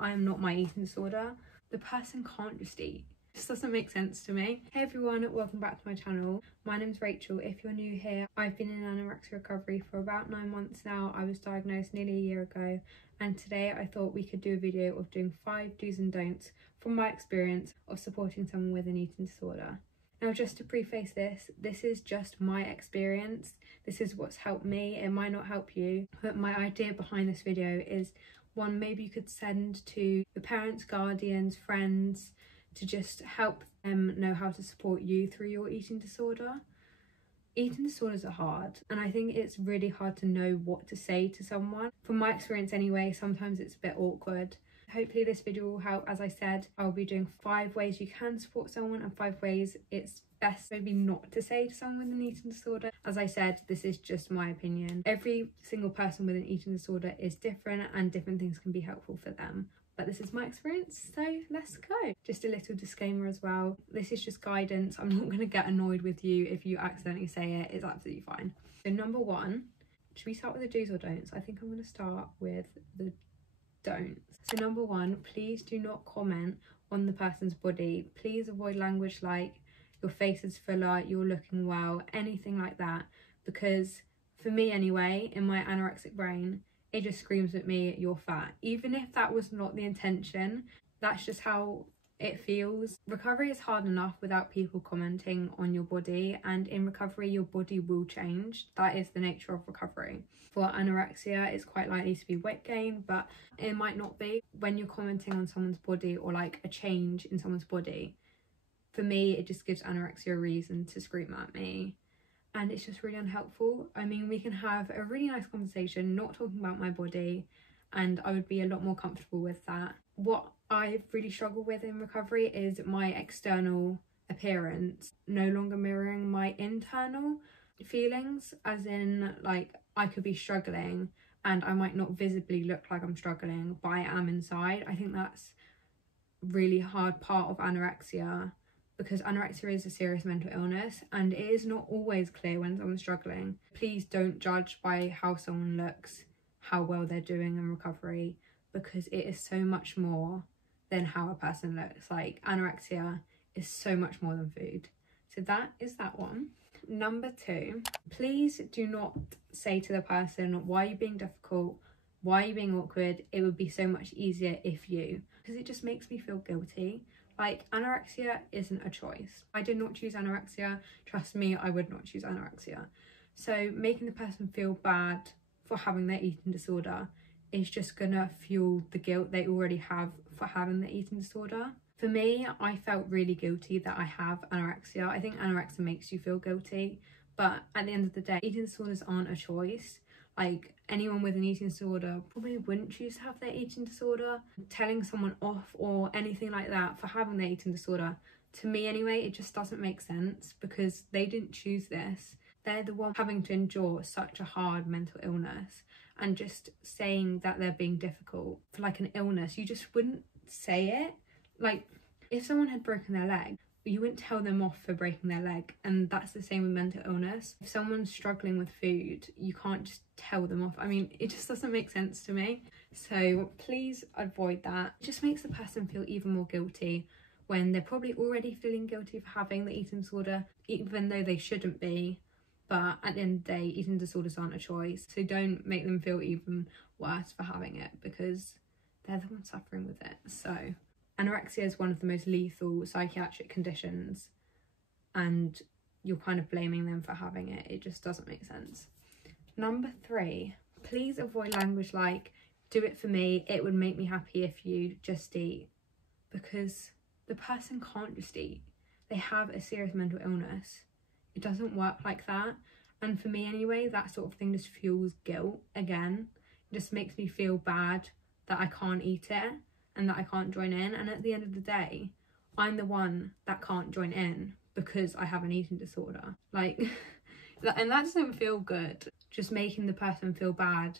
I am not my eating disorder. The person can't just eat. This doesn't make sense to me. Hey everyone, welcome back to my channel. My name's Rachel. If you're new here, I've been in anorexia recovery for about 9 months now. I was diagnosed nearly a year ago, and today I thought we could do a video of doing 5 do's and don'ts from my experience of supporting someone with an eating disorder. Now, just to preface this is just my experience. This is what's helped me. It might not help you, but my idea behind this video is one, maybe you could send to your parents, guardians, friends, to just help them know how to support you through your eating disorder. Eating disorders are hard, and I think it's really hard to know what to say to someone. From my experience anyway, sometimes it's a bit awkward. Hopefully this video will help. As I said, I'll be doing 5 ways you can support someone and 5 ways it's best maybe not to say to someone with an eating disorder. As I said, this is just my opinion. Every single person with an eating disorder is different, and different things can be helpful for them. But this is my experience, so let's go. Just a little disclaimer as well. This is just guidance. I'm not going to get annoyed with you if you accidentally say it. It's absolutely fine. So number 1, should we start with the do's or don'ts? I think I'm going to start with the don'ts. So number 1, please do not comment on the person's body. Please avoid language like your face is fuller, you're looking well, anything like that. Because for me anyway, in my anorexic brain, it just screams at me, you're fat. Even if that was not the intention, that's just how it feels. Recovery is hard enough without people commenting on your body, and in recovery your body will change. That is the nature of recovery. For anorexia, it's quite likely to be weight gain, but it might not be. When you're commenting on someone's body or like a change in someone's body, for me it just gives anorexia a reason to scream at me. And it's just really unhelpful. I mean, we can have a really nice conversation not talking about my body, and I would be a lot more comfortable with that. What I really struggle with in recovery is my external appearance no longer mirroring my internal feelings, as in like I could be struggling and I might not visibly look like I'm struggling, but I am inside. I think that's really hard part of anorexia, because anorexia is a serious mental illness and it is not always clear when someone's struggling. Please don't judge by how someone looks, how well they're doing in recovery, because it is so much more than how a person looks. Like, anorexia is so much more than food. So that is that one. Number 2, please do not say to the person, why are you being difficult? Why are you being awkward? It would be so much easier if you, because it just makes me feel guilty. Like, anorexia isn't a choice. I did not choose anorexia. Trust me, I would not choose anorexia. So making the person feel bad for having their eating disorder is just gonna fuel the guilt they already have for having the eating disorder. For me, I felt really guilty that I have anorexia. I think anorexia makes you feel guilty, but at the end of the day, eating disorders aren't a choice. Like, anyone with an eating disorder probably wouldn't choose to have their eating disorder. Telling someone off or anything like that for having their eating disorder, to me anyway, it just doesn't make sense, because they didn't choose this. They're the one having to endure such a hard mental illness, and just saying that they're being difficult for like an illness, you just wouldn't say it. Like, if someone had broken their leg, you wouldn't tell them off for breaking their leg, and that's the same with mental illness. If someone's struggling with food, you can't just tell them off. I mean, it just doesn't make sense to me. So please avoid that. It just makes the person feel even more guilty when they're probably already feeling guilty for having the eating disorder, even though they shouldn't be. But at the end of the day, eating disorders aren't a choice, so don't make them feel even worse for having it, because they're the ones suffering with it. So anorexia is one of the most lethal psychiatric conditions, and you're kind of blaming them for having it. It just doesn't make sense. Number 3, please avoid language like, do it for me, it would make me happy if you just eat. Because the person can't just eat. They have a serious mental illness. It doesn't work like that. And for me anyway, that sort of thing just fuels guilt again. It just makes me feel bad that I can't eat it and that I can't join in. And at the end of the day, I'm the one that can't join in because I have an eating disorder. Like, and that doesn't feel good. Just making the person feel bad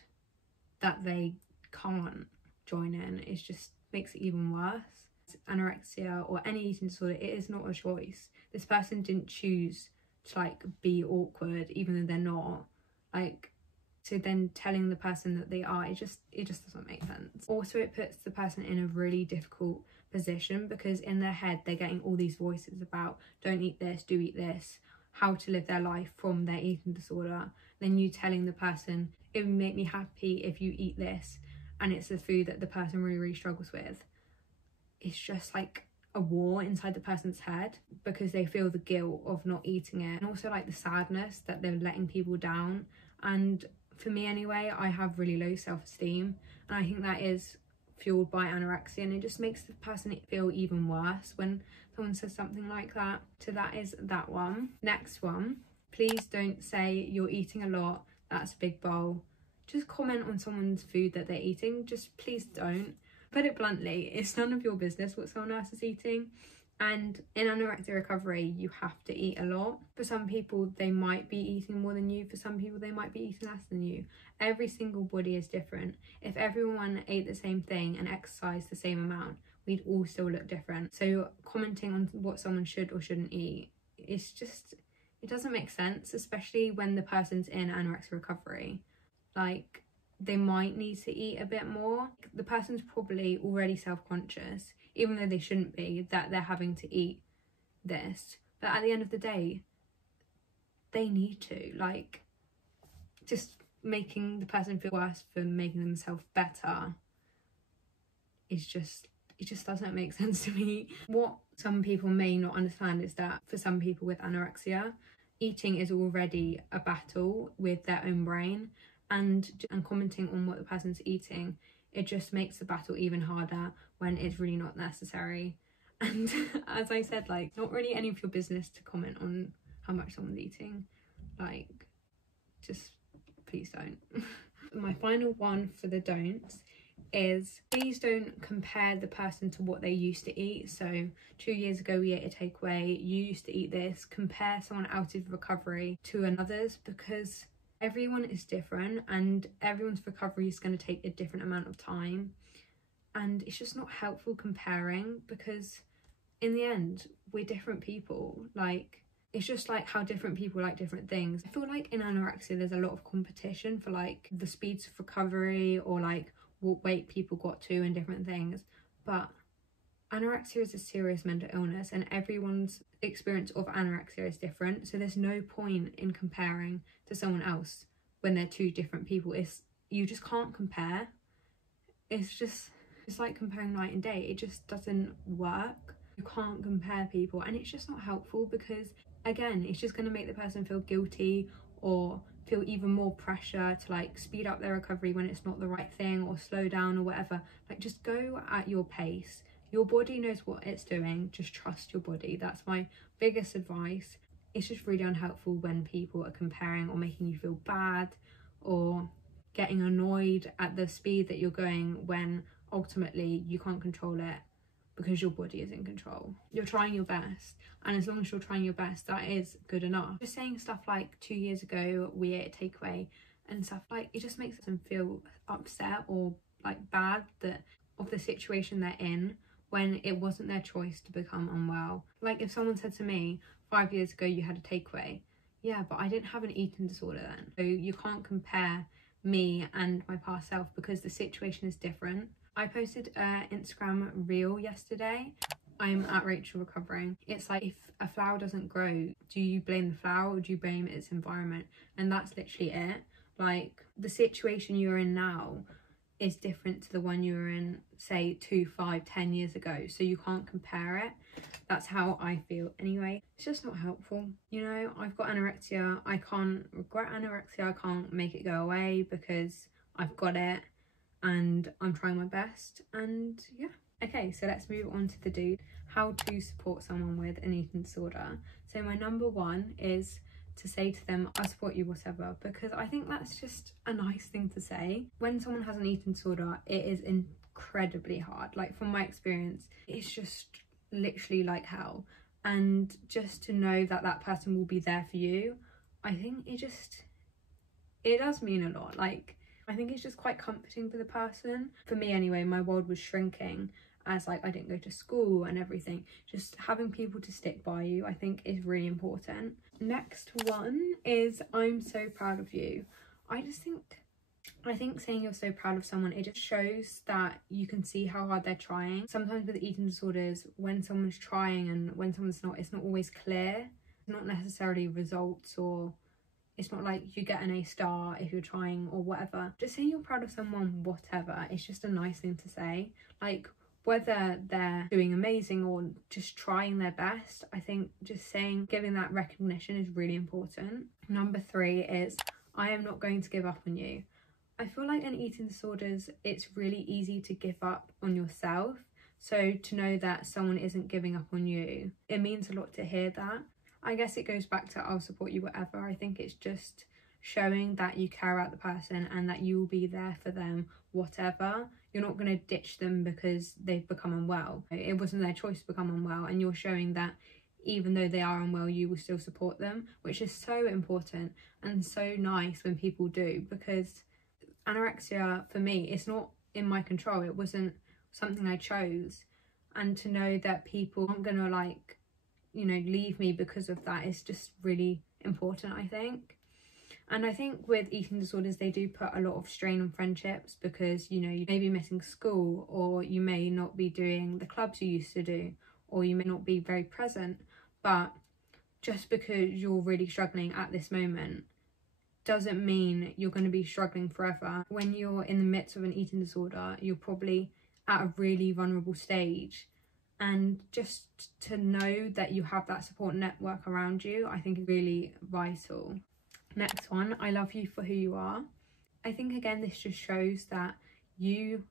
that they can't join in, it just makes it even worse. Anorexia or any eating disorder, it is not a choice. This person didn't choose to like be awkward, even though they're not. Like, So then telling the person that they are, it just doesn't make sense. Also, it puts the person in a really difficult position, because in their head they're getting all these voices about don't eat this, do eat this, how to live their life from their eating disorder. Then you telling the person it would make me happy if you eat this, and it's the food that the person really struggles with. It's just like a war inside the person's head, because they feel the guilt of not eating it, and also like the sadness that they're letting people down. And for me anyway, I have really low self-esteem, and I think that is fueled by anorexia, and it just makes the person feel even worse when someone says something like that. So that is that one. Next one, please don't say you're eating a lot, that's a big bowl. Just comment on someone's food that they're eating. Just please don't. Put it bluntly, it's none of your business what someone else is eating. And in anorexia recovery, you have to eat a lot. For some people, they might be eating more than you. For some people, they might be eating less than you. Every single body is different. If everyone ate the same thing and exercised the same amount, we'd all still look different. So commenting on what someone should or shouldn't eat, it's just, it doesn't make sense, especially when the person's in anorexia recovery. Like, they might need to eat a bit more. The person's probably already self-conscious, even though they shouldn't be, that they're having to eat this. But at the end of the day, they need to. Like, just making the person feel worse for making themselves better is just, it just doesn't make sense to me. What some people may not understand is that for some people with anorexia, eating is already a battle with their own brain, and commenting on what the person's eating, it just makes the battle even harder when it's really not necessary. And as I said, like, not really any of your business to comment on how much someone's eating. Like, just please don't. My final one for the don'ts is please don't compare the person to what they used to eat. So 2 years ago we ate a takeaway, you used to eat this. Compare someone out of recovery to another's, because everyone is different and everyone's recovery is going to take a different amount of time, and it's just not helpful comparing, because in the end we're different people. Like, it's just like how different people like different things. I feel like in anorexia there's a lot of competition for like the speeds of recovery, or like what weight people got to and different things, but anorexia is a serious mental illness and everyone's experience of anorexia is different. So there's no point in comparing to someone else when they're two different people. You just can't compare. It's like comparing night and day. It just doesn't work. You can't compare people, and it's just not helpful, because again, it's just going to make the person feel guilty or feel even more pressure to like speed up their recovery when it's not the right thing, or slow down or whatever. Like, just go at your pace. Your body knows what it's doing. Just trust your body. That's my biggest advice. It's just really unhelpful when people are comparing or making you feel bad, or getting annoyed at the speed that you're going when ultimately you can't control it, because your body is in control. You're trying your best, and as long as you're trying your best, that is good enough. Just saying stuff like 2 years ago we ate a takeaway and stuff, like, it just makes them feel upset or like bad that of the situation they're in, when it wasn't their choice to become unwell. Like, if someone said to me 5 years ago you had a takeaway, yeah, but I didn't have an eating disorder then. So you can't compare me and my past self, because the situation is different. I posted an Instagram reel yesterday. I'm at Rachel Recovering. It's like, if a flower doesn't grow, do you blame the flower or do you blame its environment? And that's literally it. Like, the situation you're in now is different to the one you were in, say, 2, 5, 10 years ago. So you can't compare it. That's how I feel anyway. It's just not helpful. You know, I've got anorexia. I can't regret anorexia. I can't make it go away, because I've got it and I'm trying my best. And yeah. Okay, so let's move on to the do. How to support someone with an eating disorder. So my number one is to say to them, I support you, whatever, because I think that's just a nice thing to say. When someone has an eating disorder, it is incredibly hard. Like, from my experience, it's just literally like hell. And just to know that that person will be there for you, I think it does mean a lot. Like, I think it's just quite comforting for the person. For me anyway, my world was shrinking as like I didn't go to school and everything. Just having people to stick by you, I think, is really important. Next one is, I'm so proud of you. I think saying you're so proud of someone, it just shows that you can see how hard they're trying. Sometimes with eating disorders, when someone's trying and when someone's not, it's not always clear. It's not necessarily results, or it's not like you get an A star if you're trying or whatever. Just saying you're proud of someone, whatever, it's just a nice thing to say. Like, whether they're doing amazing or just trying their best, I think just saying, giving that recognition is really important. Number 3 is, I am not going to give up on you. I feel like in eating disorders, it's really easy to give up on yourself. So to know that someone isn't giving up on you, it means a lot to hear that. I guess it goes back to I'll support you whatever. I think it's just showing that you care about the person and that you will be there for them whatever. You're not going to ditch them because they've become unwell. It wasn't their choice to become unwell, and you're showing that even though they are unwell, you will still support them, which is so important and so nice when people do, because anorexia, for me, it's not in my control. It wasn't something I chose, and to know that people aren't gonna, like, you know, leave me because of that is just really important, I think. And I think with eating disorders, they do put a lot of strain on friendships, because, you know, you may be missing school, or you may not be doing the clubs you used to do, or you may not be very present. But just because you're really struggling at this moment doesn't mean you're going to be struggling forever. When you're in the midst of an eating disorder, you're probably at a really vulnerable stage, and just to know that you have that support network around you, I think is really vital. Next one, I love you for who you are. I think, again, this just shows that you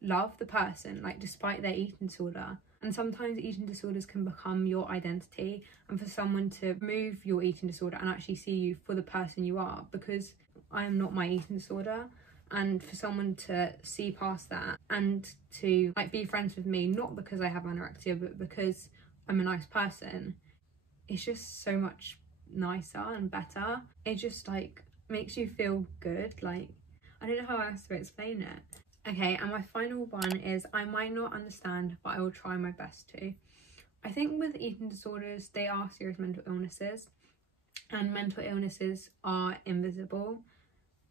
love the person, like, despite their eating disorder. And sometimes eating disorders can become your identity, and for someone to remove your eating disorder and actually see you for the person you are, because I am not my eating disorder, and for someone to see past that and to, like, be friends with me, not because I have anorexia but because I'm a nice person, it's just so much nicer and better. It just, like, makes you feel good. Like, I don't know how else to explain it. Okay, and my final one is, I might not understand, but I will try my best to. I think with eating disorders, they are serious mental illnesses, and mental illnesses are invisible.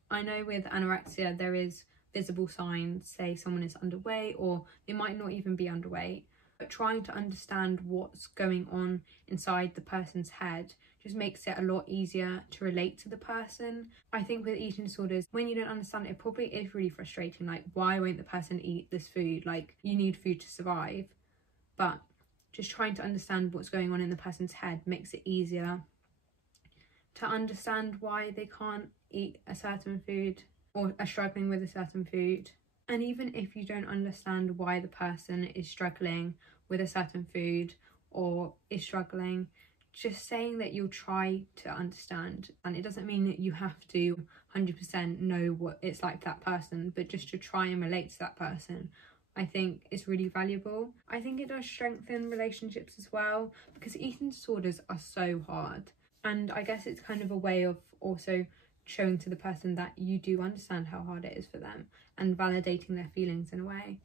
I know with anorexia, there is visible signs, say someone is underweight, or they might not even be underweight, but trying to understand what's going on inside the person's head just makes it a lot easier to relate to the person. I think with eating disorders, when you don't understand it, it probably is really frustrating. Like, why won't the person eat this food? Like, you need food to survive. But just trying to understand what's going on in the person's head makes it easier to understand why they can't eat a certain food or are struggling with a certain food. And even if you don't understand why the person is struggling with a certain food or is struggling, just saying that you'll try to understand. And it doesn't mean that you have to 100% know what it's like for that person, but just to try and relate to that person, I think is really valuable. I think it does strengthen relationships as well, because eating disorders are so hard. And I guess it's kind of a way of also showing to the person that you do understand how hard it is for them and validating their feelings in a way.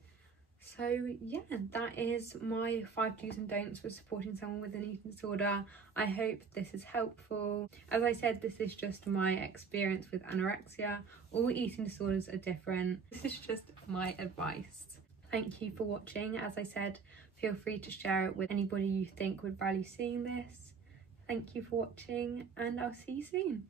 So yeah, that is my 5 do's and don'ts for supporting someone with an eating disorder. I hope this is helpful. As I said, this is just my experience with anorexia. All eating disorders are different. This is just my advice. Thank you for watching. As I said, feel free to share it with anybody you think would value seeing this. Thank you for watching, and I'll see you soon.